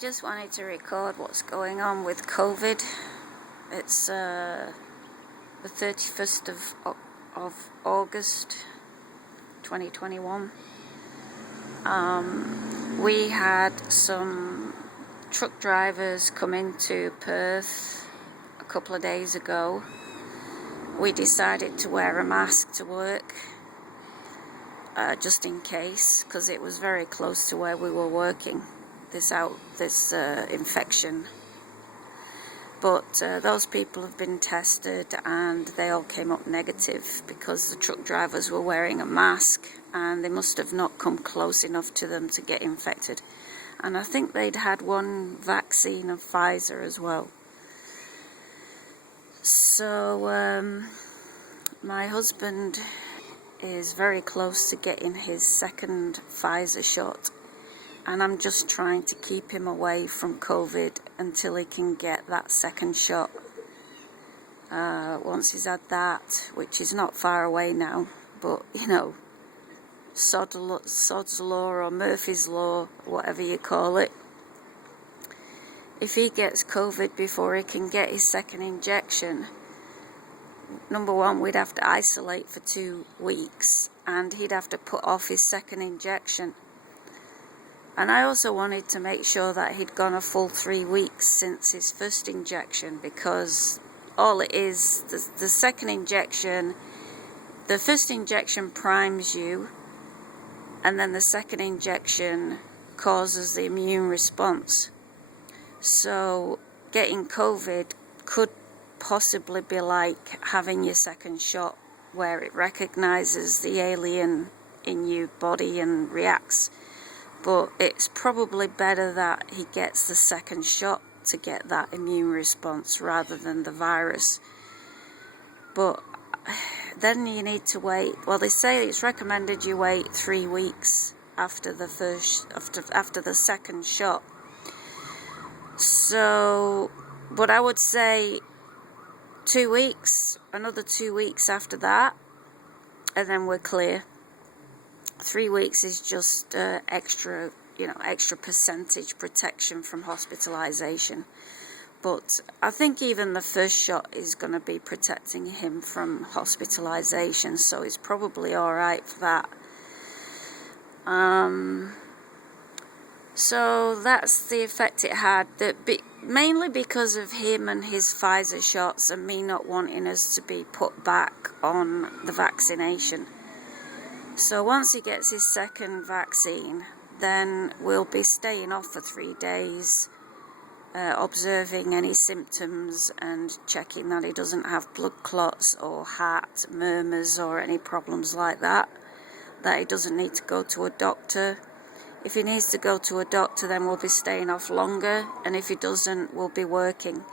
just wanted to record what's going on with COVID. It's the 31st of August 2021. We had some truck drivers come into Perth a couple of days ago. We decided to wear a mask to work, just in case, because it was very close to where we were working, this infection. But those people have been tested and they all came up negative because the truck drivers were wearing a mask and they must have not come close enough to them to get infected. And I think they'd had one vaccine of Pfizer as well. So my husband is very close to getting his second Pfizer shot, and I'm just trying to keep him away from COVID until he can get that second shot. Once he's had that, which is not far away now, but you know, Sod's law or Murphy's law, whatever you call it, if he gets COVID before he can get his second injection, number one, we'd have to isolate for 2 weeks and he'd have to put off his second injection. And I also wanted to make sure that he'd gone a full 3 weeks since his first injection, because all it is, the second injection, the first injection primes you, and then the second injection causes the immune response. So getting COVID could possibly be like having your second shot, where it recognizes the alien in your body and reacts. But it's probably better that he gets the second shot to get that immune response rather than the virus. But then you need to wait. Well, they say it's recommended you wait 3 weeks after the second shot. So, but I would say 2 weeks, another 2 weeks after that, and then we're clear. 3 weeks is just extra percentage protection from hospitalization. But I think even the first shot is going to be protecting him from hospitalization, so it's probably all right for that. So that's the effect it had, mainly because of him and his Pfizer shots and me not wanting us to be put back on the vaccination. So once he gets his second vaccine, then we'll be staying off for 3 days, observing any symptoms and checking that he doesn't have blood clots or heart murmurs or any problems like that he doesn't need to go to a doctor. If he needs to go to a doctor, then we'll be staying off longer, and if he doesn't, we'll be working.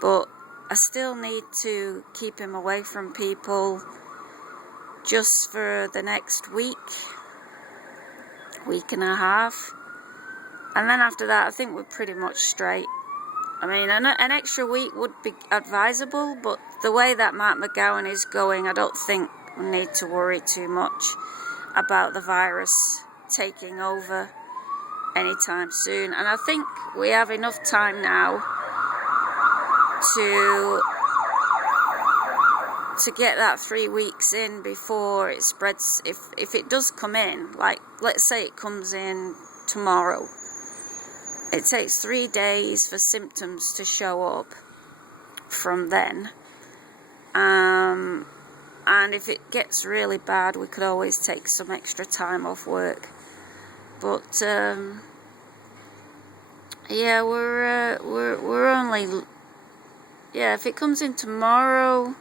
But I still need to keep him away from people just for the next week and a half, and then after that I think we're pretty much straight. I mean, an extra week would be advisable, but the way that Mark McGowan is going, I don't think we need to worry too much about the virus taking over anytime soon. And I think we have enough time now to get that 3 weeks in before it spreads. If it does come in, like let's say it comes in tomorrow, it takes 3 days for symptoms to show up from then. And if it gets really bad, we could always take some extra time off work. But yeah, we're only, yeah, if it comes in tomorrow,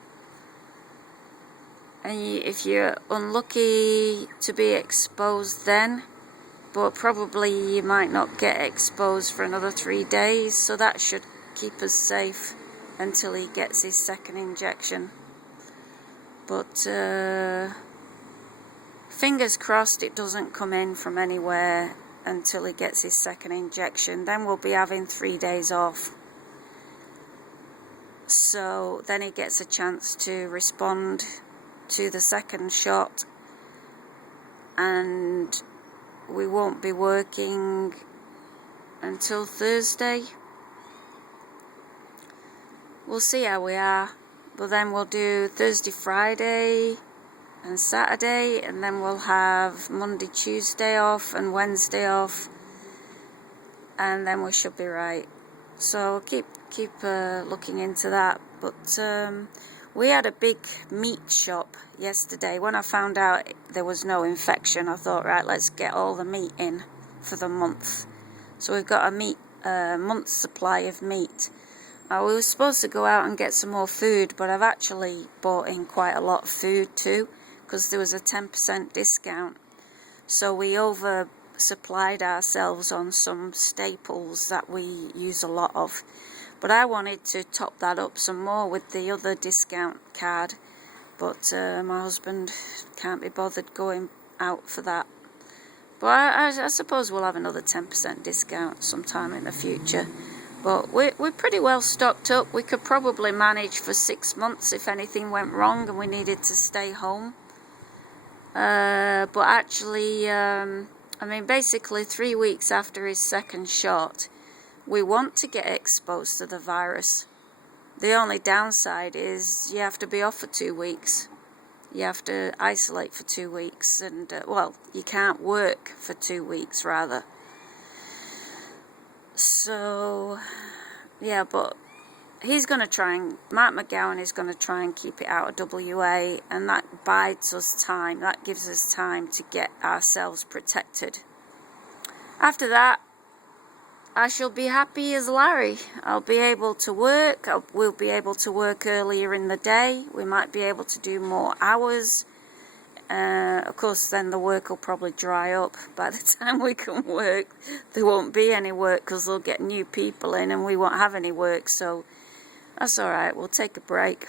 and if you're unlucky to be exposed then, but probably you might not get exposed for another 3 days, so that should keep us safe until he gets his second injection. But fingers crossed it doesn't come in from anywhere until he gets his second injection. Then we'll be having 3 days off. So then he gets a chance to respond to the second shot, and we won't be working until Thursday. We'll see how we are, but then we'll do Thursday, Friday and Saturday, and then we'll have Monday, Tuesday off and Wednesday off, and then we should be right. So keep looking into that. But we had a big meat shop yesterday. When I found out there was no infection, I thought, right, let's get all the meat in for the month. So we've got a month's supply of meat. We were supposed to go out and get some more food, but I've actually bought in quite a lot of food too, because there was a 10% discount. So we oversupplied ourselves on some staples that we use a lot of. But I wanted to top that up some more with the other discount card. But my husband can't be bothered going out for that. But I suppose we'll have another 10% discount sometime in the future. But we're pretty well stocked up. We could probably manage for 6 months if anything went wrong and we needed to stay home. But actually, basically 3 weeks after his second shot, we want to get exposed to the virus. The only downside is you have to be off for 2 weeks. You have to isolate for 2 weeks, and you can't work for 2 weeks rather. So, yeah, but Mark McGowan is going to try and keep it out of WA, and that bides us time. That gives us time to get ourselves protected. After that, I shall be happy as Larry. I'll be able to work. We'll be able to work earlier in the day. We might be able to do more hours. Of course, then the work will probably dry up. By the time we can work, there won't be any work because they'll get new people in and we won't have any work. So that's all right. We'll take a break.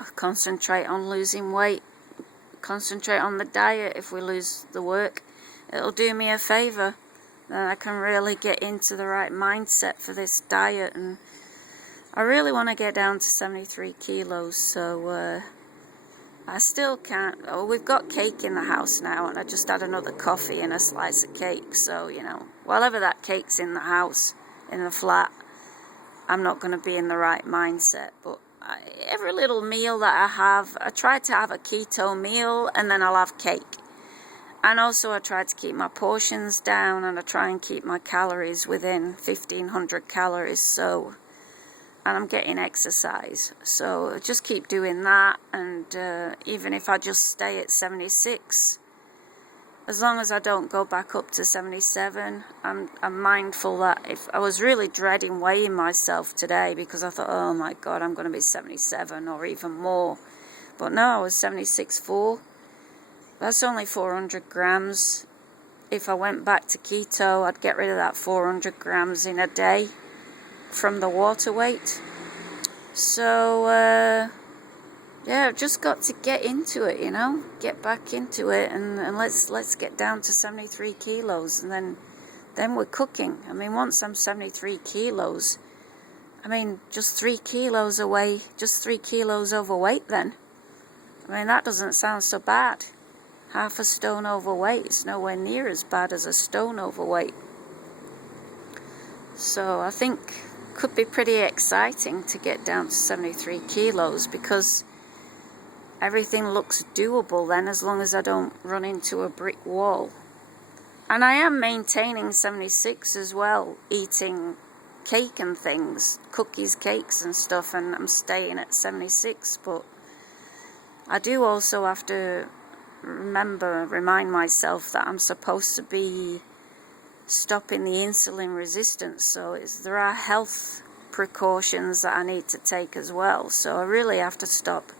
I'll concentrate on losing weight. Concentrate on the diet. If we lose the work, it'll do me a favor. Then I can really get into the right mindset for this diet. And I really want to get down to 73 kilos. So I still can't. Oh, we've got cake in the house now, and I just had another coffee and a slice of cake. So, whatever that cake's in the house, in the flat, I'm not going to be in the right mindset. But every little meal that I have, I try to have a keto meal, and then I'll have cake. And also I try to keep my portions down, and I try and keep my calories within 1,500 calories. So, and I'm getting exercise, so just keep doing that. And even if I just stay at 76, as long as I don't go back up to 77, I'm mindful that if I was really dreading weighing myself today, because I thought, oh my God, I'm going to be 77 or even more. But no, I was 76.4. That's only 400 grams. If I went back to keto, I'd get rid of that 400 grams in a day from the water weight. So yeah, I've just got to get into it, get back into it, and let's get down to 73 kilos, and then we're cooking. Once I'm 73 kilos, just 3 kilos away, just 3 kilos overweight then. That doesn't sound so bad. Half a stone overweight is nowhere near as bad as a stone overweight. So I think could be pretty exciting to get down to 73 kilos, because everything looks doable then, as long as I don't run into a brick wall. And I am maintaining 76 as well, eating cake and things, cookies, cakes and stuff, and I'm staying at 76. But I do also have to remind myself that I'm supposed to be stopping the insulin resistance. So there are health precautions that I need to take as well. So I really have to stop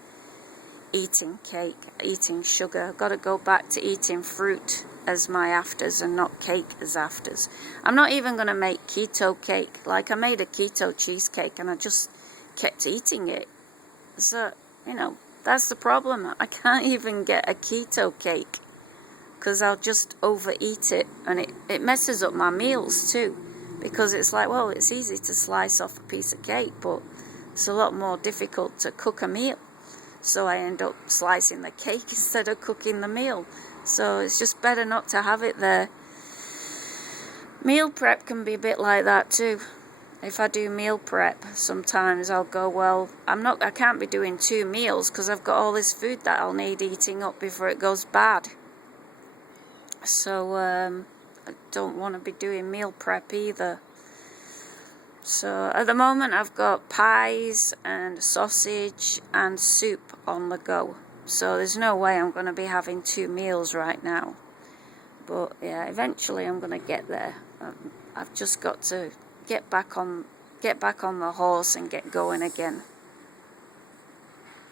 eating cake, eating sugar. I've got to go back to eating fruit as my afters and not cake as afters. I'm not even going to make keto cake. Like, I made a keto cheesecake and I just kept eating it. So, that's the problem. I can't even get a keto cake because I'll just overeat it, and it messes up my meals too, because it's like, well, it's easy to slice off a piece of cake, but it's a lot more difficult to cook a meal. So I end up slicing the cake instead of cooking the meal. So it's just better not to have it there. Meal prep can be a bit like that too. If I do meal prep, sometimes I'll go, well, I can't be doing 2 meals because I've got all this food that I'll need eating up before it goes bad. So I don't want to be doing meal prep either. So at the moment I've got pies and sausage and soup on the go. So there's no way I'm going to be having 2 meals right now. But yeah, eventually I'm going to get there. I've just got to get back on the horse and get going again.